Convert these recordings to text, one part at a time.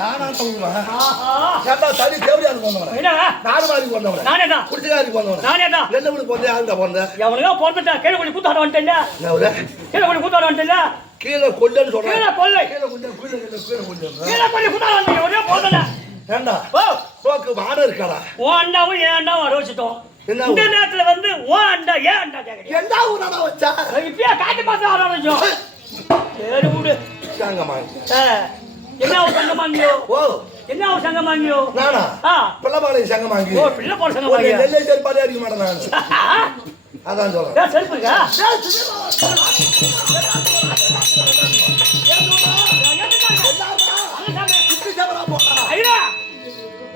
நானா தூங்குவேன். ஏண்டா தடி தேவடியாருக்கு போனவன். என்ன? நார்மாலிக்கு போனவன். நானேதான். குடிசைக்காரிக்கு போனவன். நானேதான். என்ன பண்ணி போறேன்? யாருடா போறேன்? எவனையோ போறதுட்டா கீழே கொஞ்சம் கூத்தாட வந்துட்டேன்ல. எவரே? கீழே கொஞ்சம் கூத்தாட வந்துட்டேன்ல. கீழே கொல்லன்னு சொல்றேன். கீழே கொல்லை. கீழே கொஞ்சம் கீழே கொஞ்சம். கீழே கொஞ்சம் கூத்தாட வந்தீங்க. ஒரே போறதுடா. ஏண்டா? ஓ, போக்கு வாட இருக்காடா. ஓ அண்டாவும் ஏன் அண்டாவும் அரோச்சிட்டோம். இந்த நேரத்துல வந்து ஓ அண்டா ஏன் அண்டா கேக்குறீங்க? எண்டா ஊராடா வச்சா? இப்பயே காட்டி பார்த்து ஆரம்பிச்சோம். சரி விடு. சங்கமாங்கி. என்ன ஒரு சங்கமாங்கியோ? ஓ, என்ன ஒரு சங்கமாங்கியோ? நானா? பிள்ளைபாளைய சங்கமாங்கி. ஓ, பிள்ளைபாளைய சங்கமாங்கி. நெல்லை செருப்பாடி அடிக்க மாட்டேன் நான். அதான் சொல்றேன். செருப்பு இருக்கா?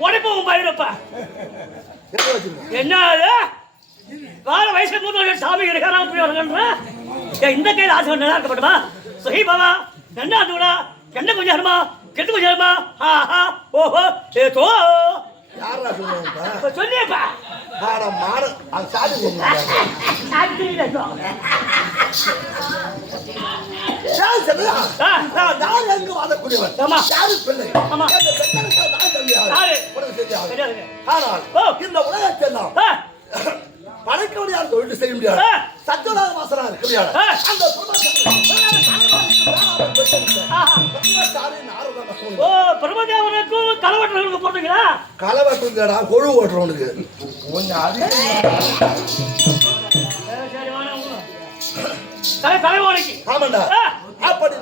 உடைப்போம் பயிரப்பா. என்ன வார வயசு மூத்த சாமி இருக்காராம் போய் வரங்கன்ற இந்த கையில் ஆசை நல்லா இருக்கப்பட்டுமா சஹி பாபா என்ன அதுடா என்ன கொஞ்சம் அருமா கெட்டு கொஞ்சம் அருமா ஆஹா ஓஹோ ஏதோ யாரா சொல்லுவாங்க சொல்லியப்பா மாட மாட அது சாதி இந்த உலகத்தெல்லாம் படைக்க முடியாது தொழில் செய்ய முடியாது சத்தனாக வாசனா இருக்க முடியாது பிரம்மதேவனுக்கும் களவட்டர்களுக்கு போட்டீங்களா களவட்டுங்கடா கொழு ஓட்டுறவனுக்கு கொஞ்சம் தலைவானைக்கு ஆமாண்டா அப்படி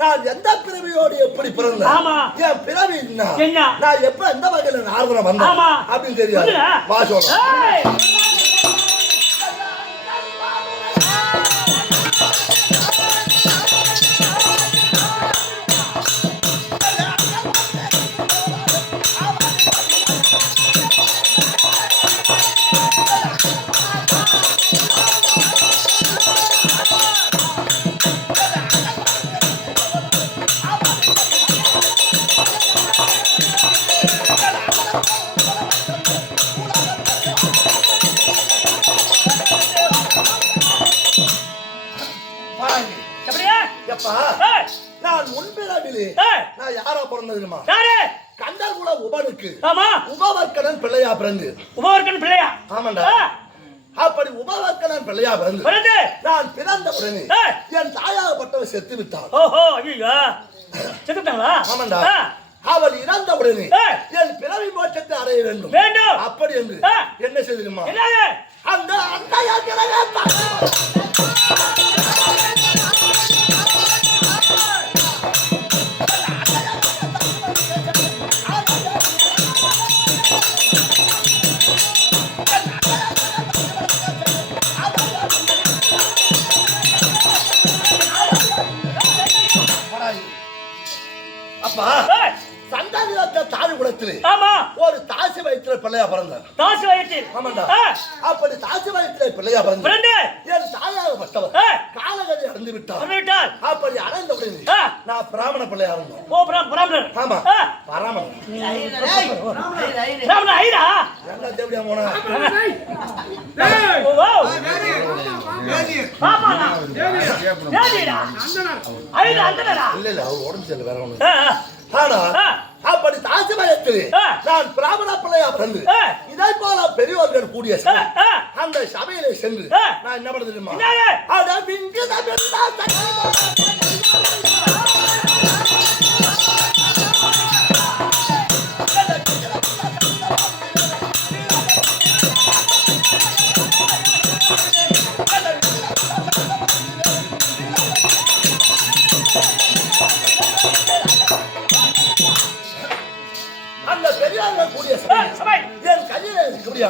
நான் எந்த பிறவியோடு எப்படி பிறந்தேன் என் பிறவி என்ன நான் எப்ப எந்த வகையில நார்வரம் வந்தேன் அப்படின்னு தெரியாது வா சொல்றேன் நான் முன்பிறவிலே நான் யாரா பிறந்ததுமா கண்டல் கூட உபனுக்கு உபவர்க்கனன் பிள்ளையா பிறந்து உபவர்க்கன் பிள்ளையா ஆமாண்டா அப்படி உபவர்க்கனன் பிள்ளையா பிறந்து நான் பிறந்த உடனே என் தாயாகப்பட்டவர் செத்து விட்டாள் ஓஹோ ஐயோ செத்துட்டாங்களா ஆமாண்டா அவள் இறந்த உடனே என் பிறவி மோட்சத்தை அடைய வேண்டும் அப்படி என்று என்ன செய்திருமா அந்த அண்டையா அப்பா சந்தானியத்த தாழ் குலத்திலே ஒரு தாசி வயிற்றுல பிள்ளையா பிறந்தார் தாசி வயிற்றில் ஆமாண்டா அப்படி தாசி வயிற்றுல பிள்ளையா பிறந்து என் தாயாகப்பட்டவர் காலகதி அடைந்து விட்டார் அப்படி அடைந்த உடனே நான் பிராமண பிள்ளையா இருந்தேன் ஓ பிராமணர் ஆமா பிராமணன் பிராமணன் ஐரா என்ன தேவடியா போனா ஓ பாப்பாடா தேடிடா ஐரா அந்தடா இல்ல அவர் உடம்பு சரியில்லை வேற ஒண்ணு ஆனா அப்படி தாசி வயத்தில் நான் பிராமண பிள்ளையா பிறந்து இதை போல பெரியவர்கள் கூடிய அந்த சபையிலே சென்று நான் என்ன பண்ண தெரியுமா அந்த பெரியார்கள் கூடிய சபை என் கையில இருக்கக்கூடிய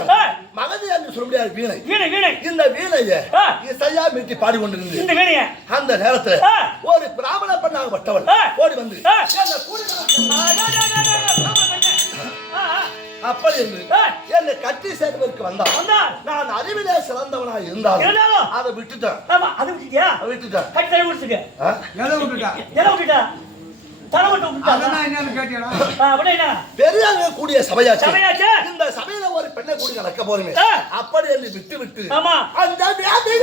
மகதி என்று சொல்ல முடியாது வீணை இந்த வீணையை இசையா மீட்டி பாடி கொண்டிருந்தது அந்த நேரத்துல ஒரு பிராமண பெண்ணாகப்பட்டவள் ஓடி வந்து அப்படி என்று என்னை கட்டி சேர்வதற்கு வந்தான் நான் அறிவிலே சிறந்தவனாக இருந்தாலும் அதை விட்டுட்டேன் பெரியாங்க கூடிய சபையாச்சு இந்த சபையில ஒரு பெண்ணை கூடி நடக்க போறேன் அப்படி என்று விட்டு விட்டு அந்த வியாதியை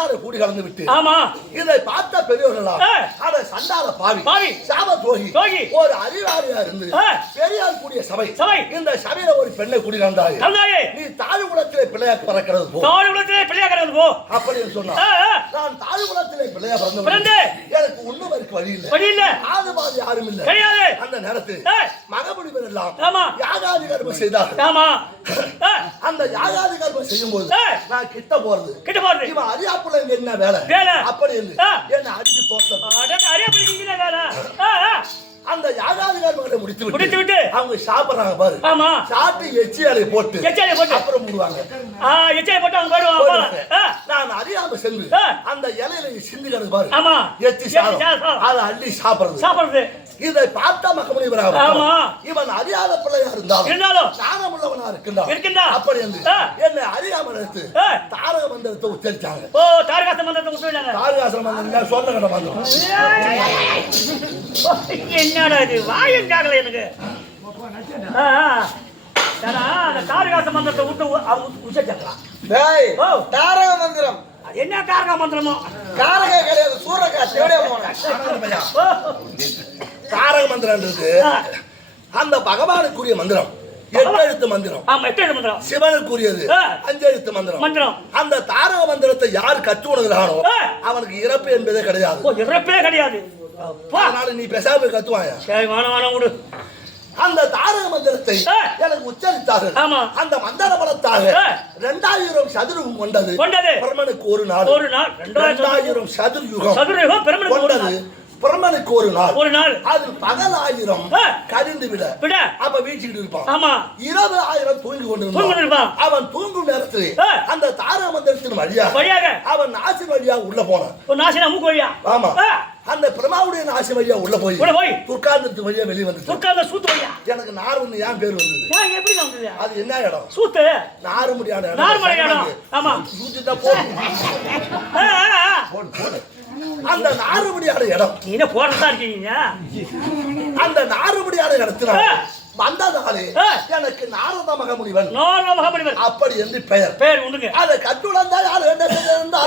மண்ணாறு கூடி கலந்து விட்டு ஆமா இதை பார்த்த பெரியவர்களாம் அத சண்டால பாவி சாப துரோகி ஒரு அறிவாளியா இருந்து பெரியார் கூடிய சபை இந்த சபையில ஒரு பெண்ணை கூடி கலந்தாயே நீ தாழ் குலத்திலே பிள்ளையா பிறக்கிறது போ அப்படின்னு சொன்னா நான் தாழ் குலத்திலே பிள்ளையா பிறந்து எனக்கு ஒண்ணும் வரைக்கும் வழி இல்ல ஆது பாதி யாரும் இல்ல அந்த நேரத்தில் மகமுடிவர் எல்லாம் யாகாதி கர்மம் செய்தார்கள் அந்த யாகாதி கர்மம் செய்யும் போது நான் கிட்ட போறது இவன் அரியாப்புல என்ன வேலை அப்படி என்று என்ன அடிச்சு தோட்டம் அந்த யாகாதி கர்மங்களை முடித்து விட்டு அவங்க சாப்பிடுறாங்க பாரு சாப்பிட்டு எச்சியாலை போட்டு அப்புறம் மூடுவாங்க நான் அறியாம சென்று அந்த இலையில சிந்தி கிடக்கு பாரு எச்சி சாதம் அதை அள்ளி சாப்பிடுறது இதை பார்த்தா மக்கமுனிவராக இவன் அறியாத பிள்ளையா இருந்தாலும் ஞானமுள்ளவனா இருக்கின்றான் அப்படி என்று என்னை அறியாமல் எடுத்து தாரக மந்திரத்தை உச்சரிச்சாங்க தாரகாச மந்திரம் சொன்ன கட்ட மந்திரம் என்னடா இது வாயங்காகல எனக்கு தாரகாச மந்திரத்தை விட்டு உச்சரிச்சாங்களா தாரக மந்திரம் என்ன காரக மந்திரமோ காரக கிடையாது சூரகா தாரக மந்திரம்ன்றது அந்த பகவானுக்குரிய மந்திரம் 8 எழுத்து மந்திரம் சிவனுக்குரியது 5 எழுத்து மந்திரம் அந்த தாரக மந்திரத்தை யார் கற்றுணர்கிறானோ அவனுக்கு இறப்பு என்பதே கிடையாது அதனால நீ பேசாம கத்துவாயா அந்த தாரக மந்திரத்தை எனக்கு உச்சரித்தார்கள் அந்த மந்திர பலத்தாக 2000 சதுரம் கொண்டது பிரம்மனுக்கு ஒரு நாள் 2000 சதுர யுகம் கொண்டது பிரம்மனுக்கு ஒரு நாள் அது பகல் 1000 கடிந்து விட அப்ப வீழ்ச்சிக்கிட்டு இருப்பான் இரவு 1000 தூங்கி கொண்டிருப்பான் அவன் தூங்கும் நேரத்தில் அந்த தாரக மந்திரத்தின் வழியாக அவன் நாசி வழியா உள்ள போனான் ஆமா அந்த பிரமாவுடைய நாசி வழியா உள்ள போய் துர்காந்தத்து வழியா வெளியே வந்து எனக்கு நார் ஒண்ணு ஏன் பேர் வந்தது அது என்ன இடம் சூத்து நாறு முடியாத அந்த நாறுபடியான இடம் நீங்க போறதா இருக்கீங்க அந்த நாறுபடியான இடத்துல வந்ததாலே எனக்கு நாரத மகமுனிவன் அப்படி என்று பெயர் உண்டுங்க அதை கட்டுடந்தா யாரு என்ன செய்திருந்தா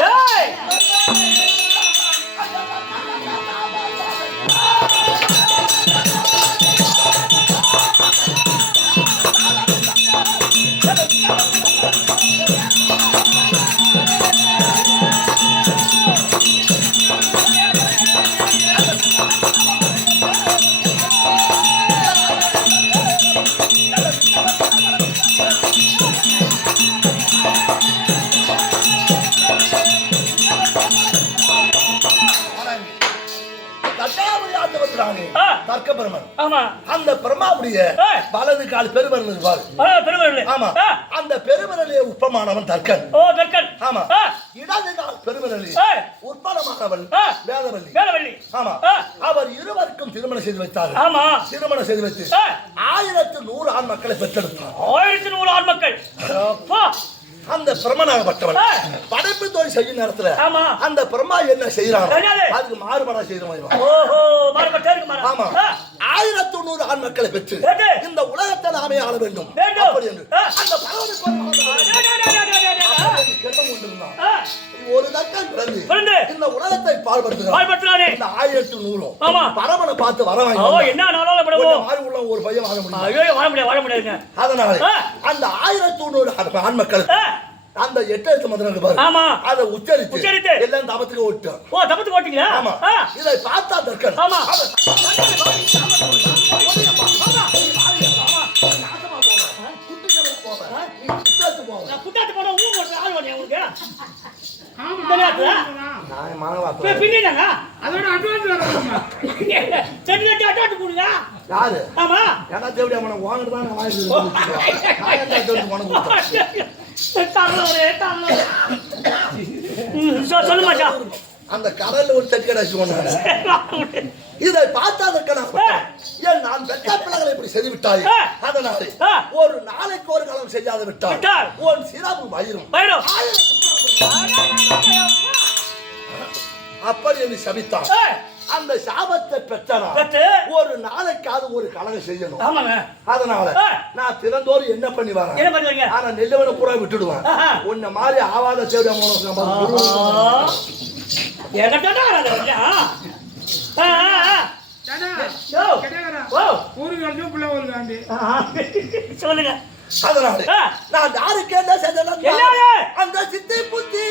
அந்த பிரம்மாவுடைய வலது கால் பெருமரல் அந்த பெருமரலே உப்பமானவன் தர்க்கன் ஆமா இடது கால் பெருமரலே உற்பமானவள் வேதவல்லி ஆமா அவர் இருவருக்கும் திருமணம் செய்து வைத்தார்கள் திருமணம் செய்து வைத்து 1100 ஆண் மக்களை பெற்றெடுத்தார் 1100 ஆண் மக்கள் அந்த பிரம்மனாகப்பட்டவன் படைப்பு தொழில் செய்யும் நேரத்துல அந்த பிரம்மா என்ன செய்யறாங்க அதுக்கு மாறுபாடா செய்யற ஆமா 1100 ஆண் மக்களை பெற்று இந்த உலகத்தை நாமே ஆள வேண்டும் அப்படி என்று அந்த ஒரு தக்கம் பிறந்து இந்த உலகத்தை பாழ்படுத்துகிறான் இந்த 1100 பரமனை பார்த்து வர வாங்கி ஒரு பையன் வாழ முடியாது அதனால அந்த 1100 ஆண் மக்கள் அந்த 8 எழுத்து மந்திரம் பாரு அதை உச்சரித்து எல்லாம் தபத்துக்கு ஓட்டீங்களா ஆமா இதை பார்த்தா தர்க்கன் அந்த கடல்ல ஒரு தட்டி கடாச்சு இதை பார்த்ததற்கு நான் பெற்ற பிள்ளைகளை இப்படி செய்து விட்டாய் அதனால ஒரு நாளைக்கு ஒரு காலம் செய்யாத விட்டால் உன் சிறப்பு வயிறும் அப்படி என்று சபித்தான் அந்த சாபத்தை பெற்றனா ஒரு நாளைக்காவது ஒரு கலகம் செய்யணும். ஆமாங்க. அதனால நான் திறந்தோறு என்ன பண்ணி வரேன். என்ன பண்ணுவீங்க? ஆனா நெல்லவனை பூரா விட்டுடுவேன். உன்ன மாதிரி ஆவாத தேவை சொல்லுங்க. அதனால நான் யாருக்கு என்ன செய்யணும் அந்த சித்தி புத்தி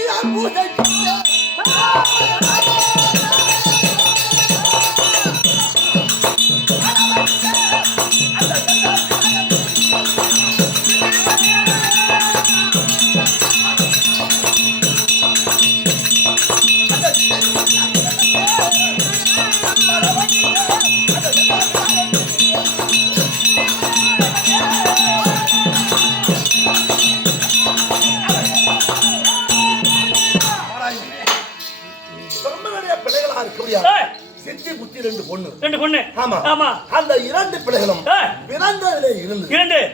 சித்தி புத்தி ரெண்டு பொண்ணு. ஆமா ஆமா. அந்த இரண்டு பிள்ளைகளும் பிறந்ததிலே இருந்து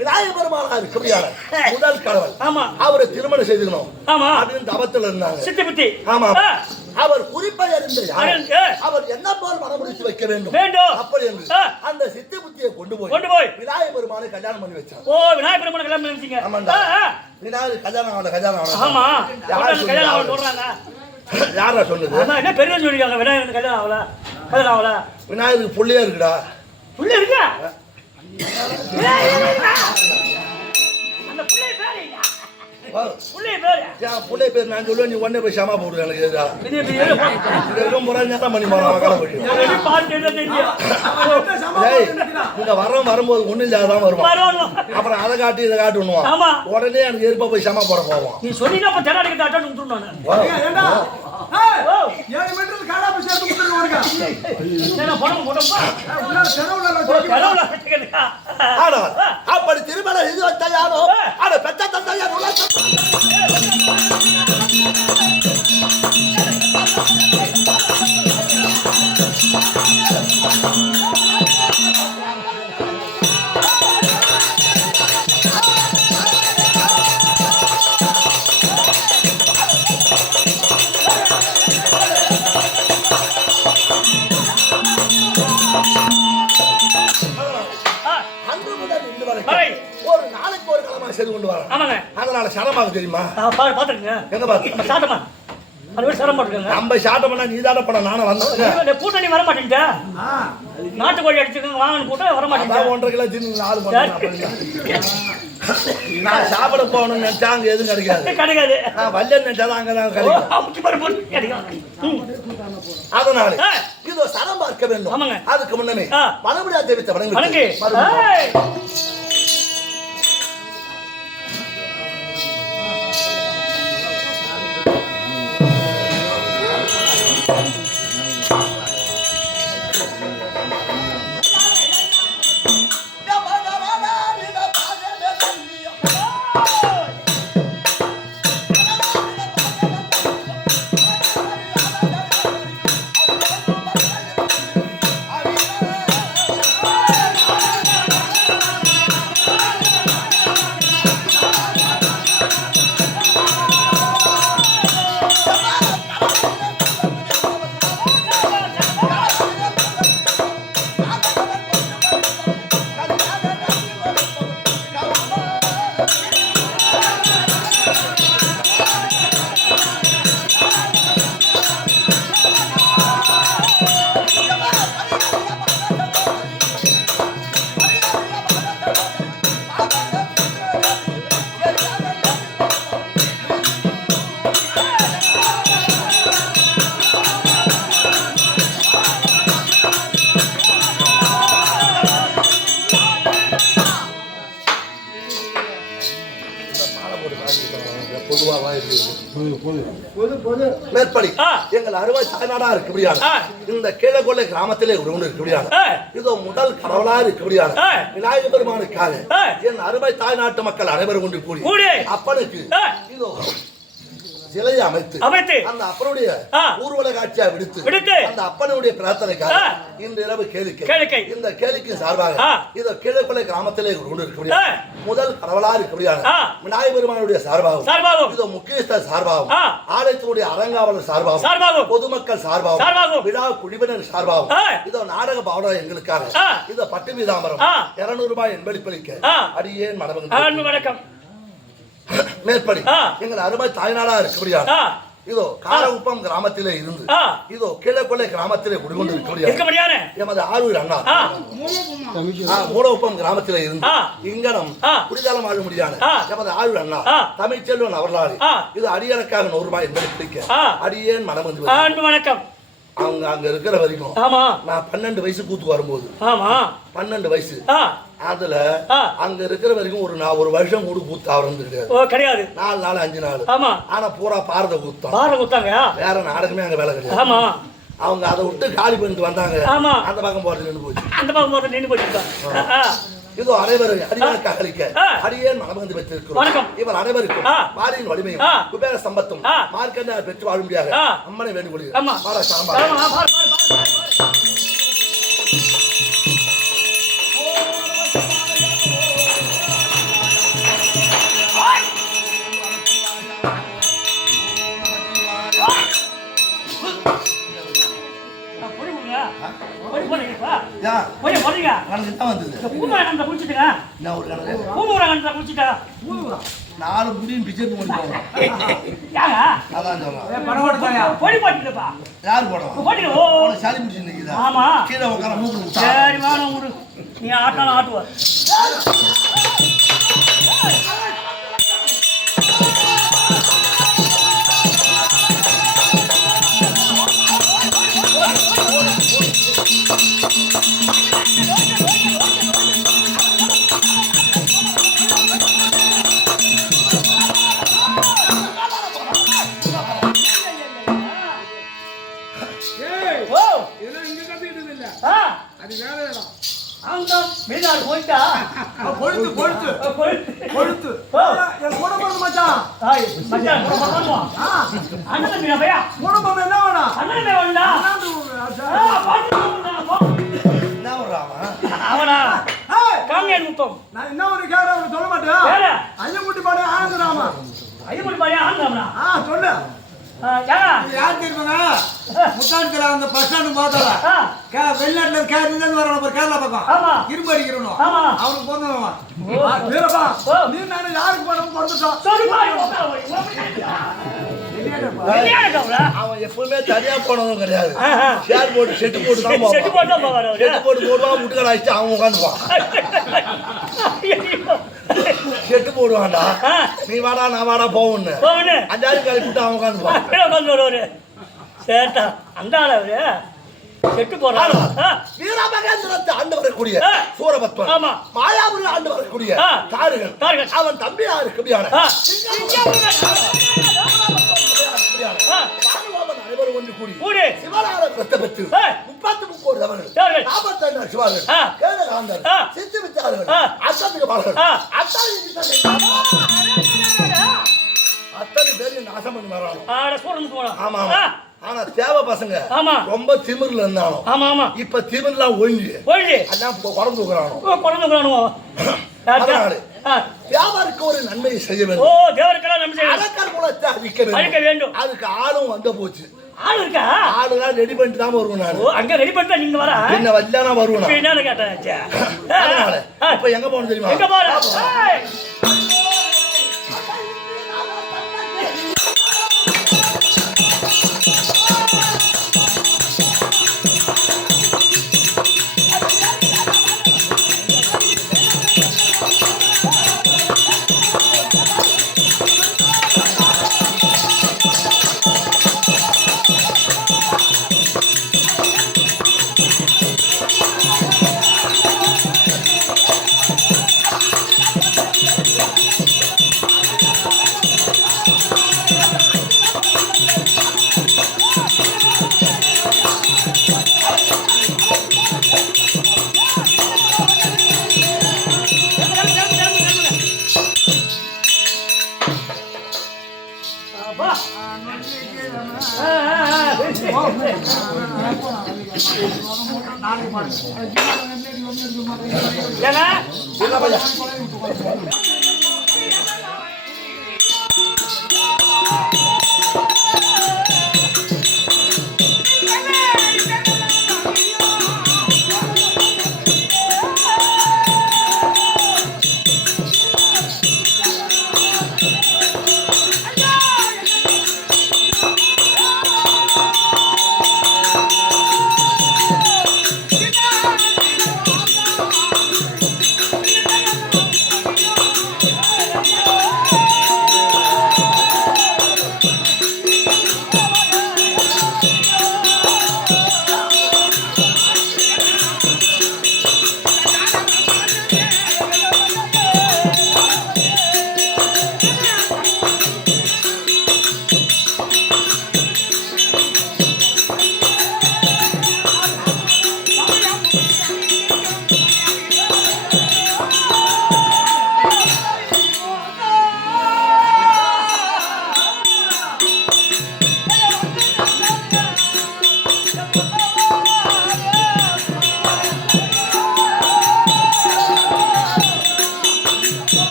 விநாயகர் பெருமாளா இருக்கிறார் முதல் கடவுள். ஆமா. அவரை திருமணம் செய்துக்கணும். ஆமா. அப்படின்னு தவத்தில் இருந்தாங்க சித்தி புத்தி. ஆமா. அவர் குறிப்பாக இருந்த அவர் என்ன போல் மனமுடித்து வைக்க வேண்டும் அப்படி என்று அந்த சித்தி புத்தியை கொண்டு போய் விநாயகர் பெருமாளை கல்யாணம் பண்ணி வச்சார். ஓ, விநாயகர் பெருமாளை கல்யாணம் பண்ணி வச்சீங்க. ஆமாண்டா. விநாயகர் கல்யாணம். ஆமா. கல்யாணம் சொல்றாங்க. யாரா சொன்னது? என்ன பெரிய சொல்லிருக்காங்க விநாயகர் கல்யாணம் ஆகல. விநாயகருக்கு புள்ளியா இருக்குடா. புள்ளி இருக்கா? அந்த புள்ளை பேர் நான் சொல்லுவேன். நீ ஒன்னே போய் சமா போடு எனக்கு. நீங்க வரும்போது ஒண்ணு இல்லாதான் வருவான். அப்புறம் அதை காட்டி இதை காட்டுவான். உடனே எனக்கு எருப்பா போய் சமா போட போவான். நீ சொன்னீங்க அப்படி திருமணம் இது வச்சாரோ அட பெற்ற தந்தையார் ஒரு நாளைக்கு ஒரு களமா செய்து கொண்டு வர. அதனால சரமாக தெரியுமா? பாத்துருங்க. எங்க பாத்து சாட்டமா அது சரம் போட்டுருங்க. நம்ம சாட்டம்னா நீ தான பண்ண. நானும் வந்தேன். கூட்டணி வர மாட்டேங்க. நாட்டுக்கோழி அடிச்சுக்கோங்க வாங்கன்னு கூட்டம் வர மாட்டேங்க. 1.5 கிலோ தின்னு 4 பண்ண. நான் சாப்பிட போகணும்னு நினைச்சா அங்க எதுவும் கிடைக்காது. நான் வல்லன்னு நினைச்சாதான் அங்கதான் கிடைக்கும். அதனால இதோ சரம் பார்க்க வேண்டும். அதுக்கு முன்னமே மறுபடியும் தெரிவித்த வணங்கு. மேற்படி எங்கள் அறுவை தாய்நாடா இருக்குபடியான இந்த கீழகொள்ளை கிராமத்திலே ஒன்று இருக்குபடியான இதோ முதல் கடவுளா இருக்குபடியான விநாயகர் பெருமானுக்காக என் அறுவை தாய்நாட்டு மக்கள் அனைவரும் கொண்டு கூடி அப்பனுக்கு இதோ சிலையை அமைத்து அந்த அப்பனுடைய ஊர்வல காட்சியா விடுத்து அந்த அப்பனுடைய பிரார்த்தனைக்காக இந்த இரவு கேளிக்கை இந்த கேளிக்கை சார்பாக இதோ கீழப்பள்ளி கிராமத்திலே கொண்டு இருக்கக்கூடிய முதல் கடவுளா இருக்கக்கூடிய விநாயகர் பெருமானுடைய சார்பாகவும் இதோ முக்கியஸ்தர் சார்பாகவும் ஆலயத்தினுடைய அரங்காவலர் சார்பாகவும் பொதுமக்கள் சார்பாகவும் விழா குழுவினர் சார்பாகவும் இதோ நாடக பாவனை எங்களுக்காக இதோ பட்டு வீதாமரம் 200 ரூபாய் என்பளிப்பளிக்க அடியேன் வணக்கம் மேற்படி எங்கள் அருமை தாய்நாடா இருக்கக்கூடிய இதோ காரகுப்பம் கிராமத்திலே இருந்து இதோ கீழப்பள்ளி கிராமத்திலே குடிகொண்டு இருக்கக்கூடிய எமது ஆரூர் அண்ணா மூலகுப்பம் கிராமத்திலே இருந்து இங்கனம் குடிதாலம் ஆழ முடியாது எமது ஆரூர் அண்ணா தமிழ்ச்செல்வன் அவர்களால் இது அடியனுக்காக 100 ரூபாய் என்பளிக்க அடியேன் மனம் வந்து வணக்கம் அவங்க அங்க இருக்கிற வரைக்கும் நான் 12 வயசு கூத்து வரும்போது 12 வயசு அதுல அங்க இருக்கிற வரைக்கும் ஒரு வருஷம் கூட கூத்து அவர் கிடையாது 4 நாள் 5 நாள் ஆனா பூரா பாரத கூத்தாங்க வேற நாடகமே அங்க வேலை கிடையாது அவங்க அதை விட்டு காலி பண்ணிட்டு வந்தாங்க அந்த பக்கம் போறது நின்று போச்சு இதோ அனைவரும் அடியானுக்காக அளிக்க அடியேன் மனமந்து வைத்திருக்கிறோம் இவர் அனைவருக்கும் பாரியின் வலிமையும் குபேர சம்பத்தும் மார்க்கண்ட பெற்று வாழும்படியாக அம்மனை வேண்டுகொள்கிறேன் நாலு முடியும் பிச்சை யாரு போடுவோம் சாலி முடிச்சு கீழே உட்கார மூக்கு நீ ஆட்டாலும் ஆட்டுவ சொல்ல மாட்டேன் ஐயங்குட்டி பாடு ஆனந்தராமா சொல்லு யார் தெரியுமாங்க முத்தாண்டில அந்த பஸ் ஸ்டாண்ட் பார்த்தா வெளிநாட்டுல கேரளா வரணும் கேரளா பக்கம் இரும்பு அடிக்கிறோம் அவனுக்கு பிறந்தவன் நீ நானும் யாருக்கு படம் பிறந்துட்டோம் அவன் எப்பவுமே தனியா போனதும் கிடையாது ஷேர் போட்டு செட்டு போட்டு தான் செட்டு போட்டு போடுவான் முட்டுக்கடை ஆயிடுச்சு அவன் உட்காந்துப்பான் செட்டு போடுவான்டா நீ வாடா நான் வாடா போவுன்னு 5 காலி விட்டு அவன் உட்காந்துப்பான் சேட்டா அந்த அளவு செட்டு போறான் வீரமகேந்திரத்தை ஆண்டு வரக்கூடிய சூரபத்மன் மாயாபுரி ஆண்டு வரக்கூடிய தாருகன் அவன் தம்பியா இருக்கக்கூடியான அனைவரும் ஒன்று கூடி சிவனார பெற்று 33 தவறுகள் 42 சிவார்கள் கேரகாந்தர் சித்து வித்தார்கள் அத்தனை பாலர்கள் அத்தனை பேரையும் நாசம் பண்ணி வரானோ ஆமா ஆனா தேவ பசங்க ரொம்ப திமிர்ல இருந்தாலும் இப்ப திமிர்லாம் ஒழிஞ்சு அதான் குறந்துக்கிறானோ வியாபாரிக்கு ஒரு நன்மையை செய்ய வேண்டும் அலக்கர் குலத்தை அழிக்க வேண்டும் அதுக்கு ஆளும் வந்த போச்சு ஆளுலாம் ரெடி பண்ணிட்டு தான் வருவேன் நான் அங்க ரெடி பண்ணிட்டா நீங்க வர என்ன வந்தானா வருவேன் என்ன கேட்டேன் இப்ப எங்க போகணும் தெரியுமா எங்க போற ஏங்க என்ன பையா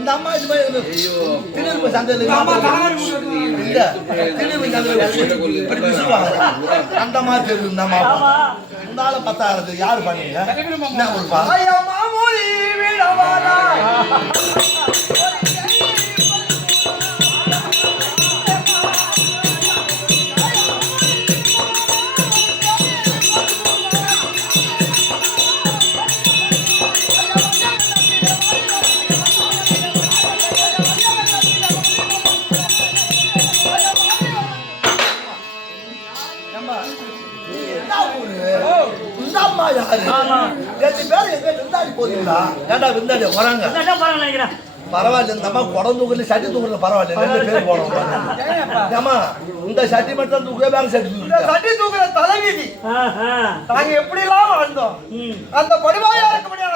இந்த அம்மா இது மாதிரி திரும்ப சந்தையில் அந்த மாதிரி தெரியும் இந்த அம்மா உன்னால 10,000 யாரு பண்ணீங்க என்ன கொடுப்பா பரவாயில்ல இந்த அம்மா குடம் தூக்கல சட்டி தூக்கல பரவாயில்ல 2 பேர் போனோம் இந்த சட்டி மட்டும் தூக்கவே வேற சட்டி தூக்குற தலைவிதி நாங்க எப்படி எல்லாம் வாழ்ந்தோம் அந்த படிவாயா இருக்க முடியாது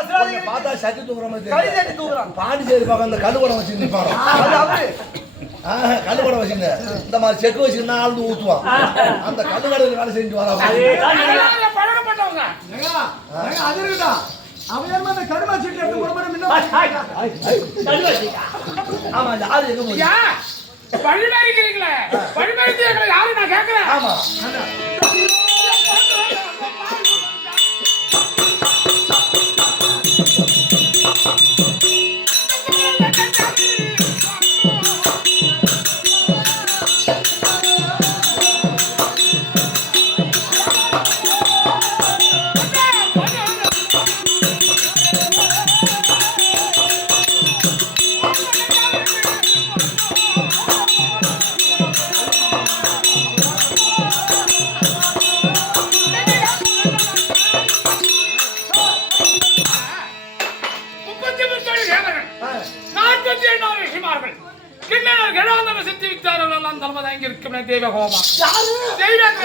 பார்த்தா சட்டி தூக்குற மாதிரி கை சட்டி தூக்குறான் பாண்டிச்சேரி பக்கம் அந்த கல்லுகுடம் வச்சு நிப்பாங்க கல்லுகுடம் வச்சுங்க இந்த மாதிரி செக்கு வச்சுன்னா ஆழ்ந்து ஊத்துவான் அந்த கல்லுகடையில் வேலை செஞ்சு வராங்க அது இருக்குதா அவன் அந்த கடுமா சீட்டு எடுத்து ஆமா யாரு எங்க பழிமறிக்கிறீங்களே பழிமறிக்கிறீங்களே யாரு நான் கேட்கிறேன் ஆமா மூன்றாம் தலைமை தான் இங்க இருக்கும் தெய்வ ஹோமம். யாரு? தெய்வங்க.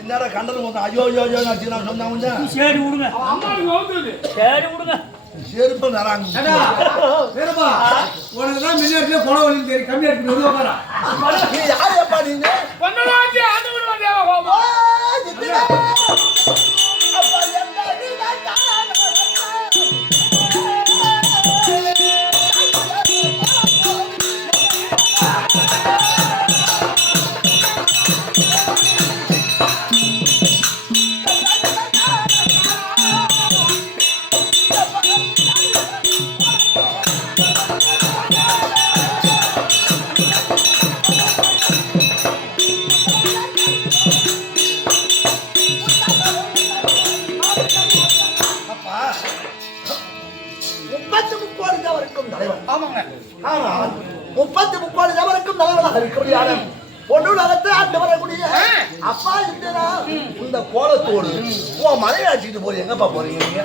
என்னடா கண்டது போதும் ஐயோ ஐயோ ஐயோ நான் சொன்னா கொஞ்சம் சரி விடுங்க. அம்மாவுக்கு ஓடுது. சரி விடுங்க. செருப்பு வராங்க. வேறப்பா உனக்கு தான் முன்னாடியே கொலை வலின்னு தெரியும். கம்மியா இருக்கு உள்ள போறா. நீ யாரு அப்பா நீங்க? பொன்னலாச்சி ஆண்டு விடுவா தேவ ஹோமம். அப்பா என்ன ஆமாங்க. ஆனால் 33 நபருக்கும் தலைவராக இருக்கக்கூடிய பொண்ணுலகத்தை ஆண்டு வரக்கூடிய அப்பா இருந்தா இந்த கோலத்தோடு உன் மலையை அடிச்சுட்டு போய் எங்கப்பா போறீங்க நீங்க?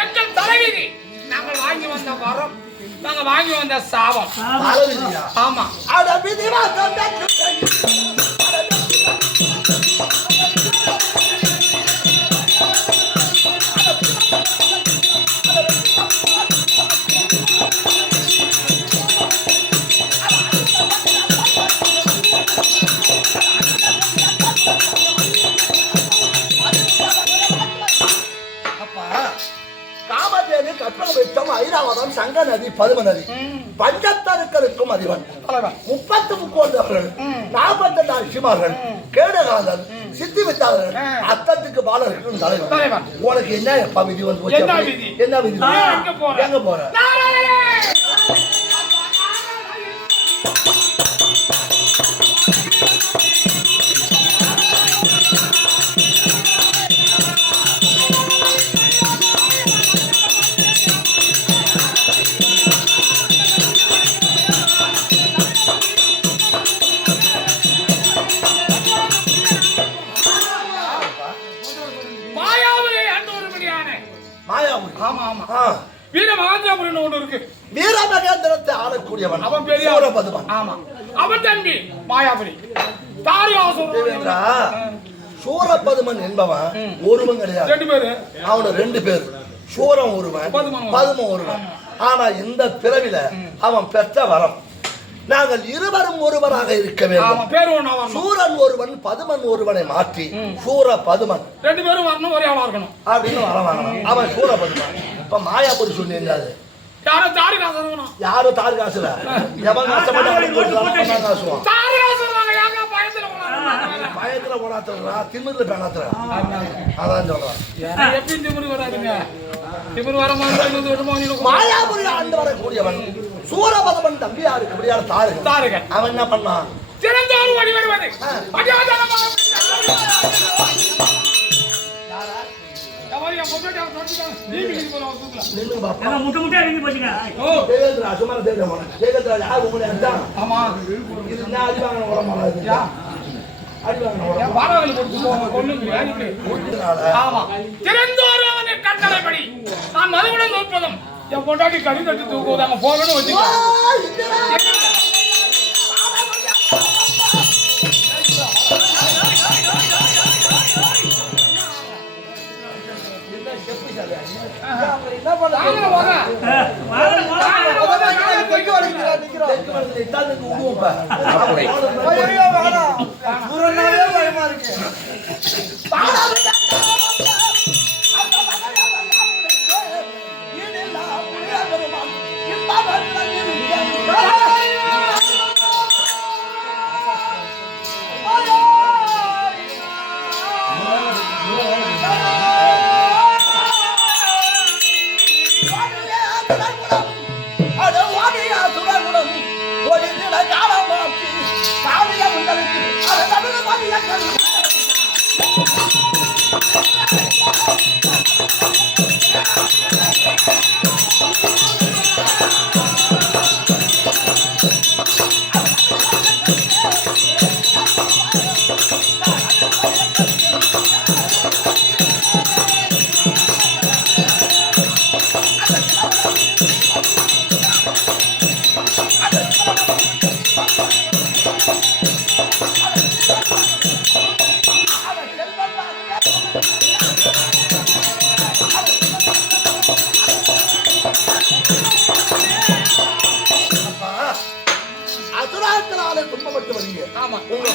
எங்கள் தலைவிதி நாங்கள் வாங்கி வந்த வரம், நாங்க வாங்கி வந்த சாபம். தலைவிதியா? ஆமா. அட விதிவா தந்த காமதேவி கற்பகம் ஐராவதம் சங்க நதி பதும நதி பஞ்சத்தருக்களுக்கும் அதிபன் 33 48 ரிஷிமார்கள் கேடகாந்தன் சித்தி வித்தாளர்கள் அத்தத்துக்கு பாலர்கள் தலைவர். உனக்கு என்ன எப்பா விதி வந்து போச்சு? என்ன விதி? என்ன விதி? எங்க போற? மாயாபுரி. ஆமா ஆமா. வீர மகேந்திரபுரின்னு ஒண்ணு இருக்கு. வீர மகேந்திரத்தை ஆளக்கூடியவன் அவன் பெரிய சூரபதுமன். ஆமா. அவன் தம்பி மாயாபுரி. தாரிகாசுரன். சூரபதுமன் என்பவன் ஒருவன் கிடையாது, 2 பேரு. அவனு 2 பேர். சூரம் ஒருவன், பதுமன் ஒருவன். ஆனா இந்த பிறவில அவன் பெற்ற வரம் நாங்கள் இருவரும் ஒருவராக இருக்க வேண்டும். சூரன் ஒருவன் பதுமன் ஒருவனை மாற்றி சூர பதுமன் 2 பேரும் வரணும், ஒரே ஆளா இருக்கணும் அப்படின்னு வரவாங்க. அவன் சூர பதுமன். இப்ப மாயாபுரி சொன்னீங்க யாரும் தாரிகாசுரன். யாரும் தாரிகாசுல எவன் காசுவான் பயத்துல போனாத்துறா திமிர்ல பேனாத்துற அதான் சொல்றான். எப்படி திமிரு வராதுங்க? திமிரு வர மாதிரி மாயாபுரி ஆண்டு வரக்கூடியவன் சூரபதுமன் தம்பியா இருக்கு தாருக. அவன் என்ன பண்ணான்? சிறந்தோர் ஓடி வருவது கட்டளைப்படி நான் மறுபடியும் நோற்பதும் என் பொண்டாட்டி கடி கட்டி தூக்குவதாங்க போகணும்னு வச்சுக்கோ. காலம்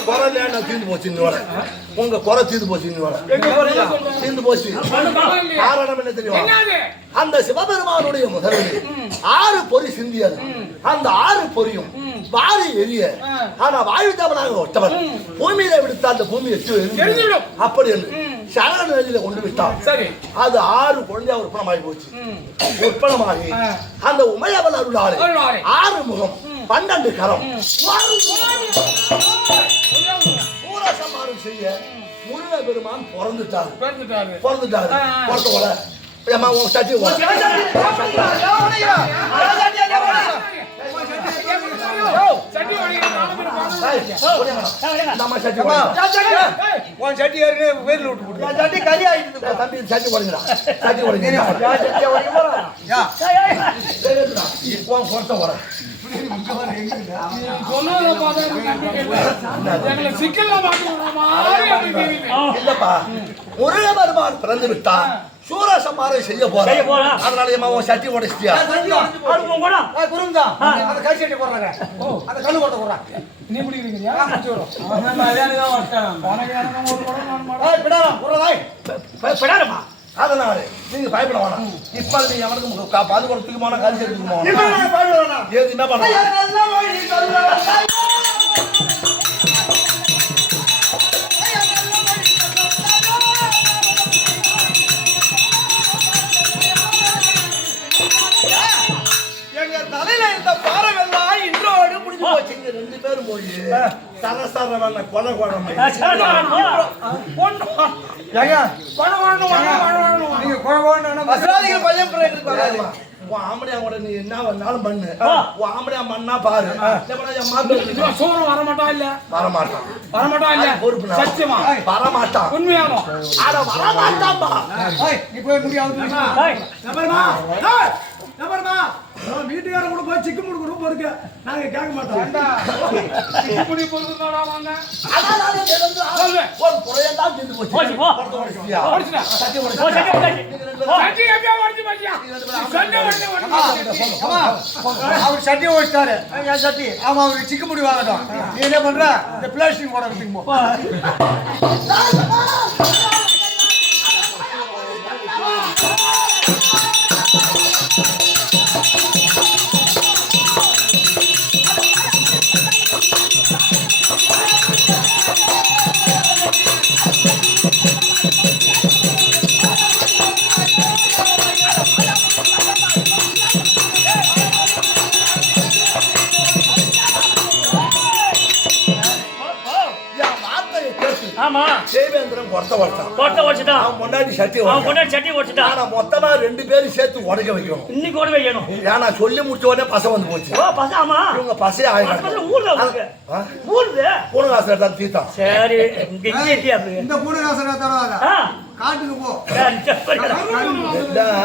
குறையில நான் தீர்ந்து போச்சு இன்னோட உங்க குறை தீர்ந்து போச்சு இன்னோட தீர்ந்து போச்சு காரணம் என்ன தெரியும் அந்த சிவபெருமானுடைய முதலில் 6 பொறி சிந்தியது அந்த 6 பொறியும் வாரி எரிய ஆனா வாயு தவனாக ஒட்டவன் பூமியில விடுத்த அந்த பூமி எட்டு அப்படி என்று சகல நிலையில கொண்டு விட்டான் சரி அது 6 குழந்தையா உற்பணமாகி போச்சு உற்பணமாகி அந்த உமையவன் அருளாறு 6 முகம் 12 கரம் சூரசம்மாரம் செய்ய முருக பெருமான் பிறந்துட்டாரு பிறந்த கூட ஏமா உன் சட்டி இல்லப்பா முருக பெருமான் பிறந்து விட்டா சூரசம்மாரை செய்ய போறேன் அதனால உன் சட்டி உடைச்சிட்டியா குருந்தா அந்த கை சட்டி போடுறாங்க அந்த கல்லு போட்ட போடுறாங்க நீ முடிக்கிறீங்க அதனால நீங்க பயப்பட வேணாம் இப்ப நீங்க அவனுக்கு பாதுகாப்புமான காட்சி எடுத்துக்கணும் ஏது என்ன பண்ண தலையில இந்த பாறைகள்லாம் இன்றோடு முடிஞ்சு போச்சு. 2 பேரும் போய் சரசரவன கொலை குழம்பு நீங்க குழந்தை மசாலிகள் பையன் பிறகு உன் ஆம்படியா கூட நீ என்ன வேணாலும் பண்ணு உன் ஆம்படியா மண்ணா பாரு சோறும் வரமாட்டா இல்ல வரமாட்டான் இல்ல பொறுப்பு சத்தியமா வரமாட்டான் உண்மையானோ ஆனா வரமாட்டான்பா நீ போய் முடியாது வீட்டுக்காரன் கூட போய் சிக்கு முடுக்கணும் பொறுக்க நாங்க கேட்க மாட்டோம் இப்படி பொறுக்குதாடா வாங்க ஒரு புறையதான் தீர்ந்து போச்சு போச்சு போ சட்டி போ சட்டி எப்படியா உடைச்சு பாத்தியா சண்டை அவர் சட்டியை ஓடிட்டாரு என் சட்டி அவன் அவருக்கு சிக்கு முடி வாங்கட்டும் நீ என்ன பண்ற இந்த பிளாஸ்டிக் போட வச்சுக்கு போ ஆமா தேவேந்திரன் கொட்ட வச்சுட்டான் அவன் முன்னாடி சட்டி அவன் கொண்டாடி சட்டி வச்சுட்டான் ஆனா மொத்தமா 2 பேரும் சேர்த்து உடைக்க வைக்கணும் இன்னைக்கு கூட வைக்கணும் ஏன்னா சொல்லி முடிச்ச உடனே பசை வந்து போச்சு ஓ பசாமா இவங்க பசையே ஆயிடும் ஊர்ல ஊர்ல பூனை காசு எடுத்தா தீத்தான் சரி இங்க இல்லையா இந்த பூனை காசு தராத காட்டுக்கு போ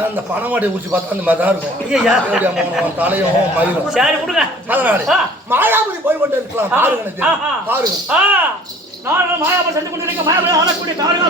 அந்த பணமாட்டி ஊச்சி பார்த்தா அந்த மாதிரி தான் இருக்கும் தலையும் மயிலும் சரி கொடுங்க அதனால மாயாபுரி போய் கொண்டு இருக்கலாம் பாருங்க நான் மாயாபுரி செஞ்சு கொண்டு இருக்க மாயாபுரி ஆளக்கூடிய தாரகா